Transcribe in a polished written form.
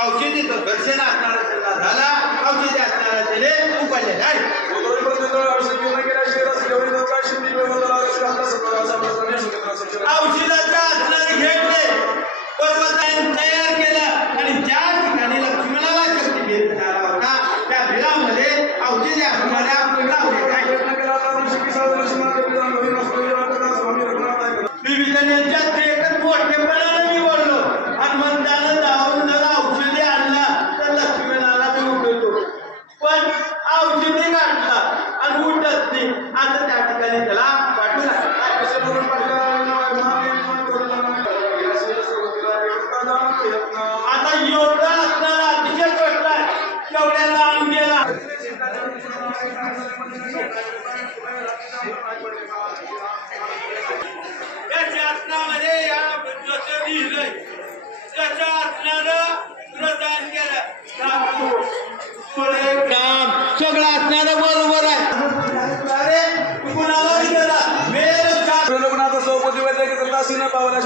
औषधी तो घर्षण असणारा त्याला झाला, औषधी असणारा त्याने उपाडलेला आहे. औषधाचा असणारे घेतले पर्वताने तयार केला आणि ज्या ठिकाणी लक्ष्मणाला शक्ती भेट झाला होता त्या भिडामध्ये औषधी असणाऱ्या विविधतेच्या एकच मोठेपणाने निवडलो आणि म्हणताना जाऊन जर औषधी आणला तर लक्ष्मणाला तो उठवतो, पण औषधी काढला आणि उठत नाही. आता त्या ठिकाणी त्याला पाठवू आता एवढा असणारा अतिशय कष्ट आहे, तेवढ्या लांब गेला. त्याच्या असण्यामध्ये या जसं लिहिलंय त्याच्या असणारं प्रदान केलं काम सगळं असणारं बरोबर आहे. कुणाला गेला मेल रघुनाथ सौपती वैद्यकीय पावला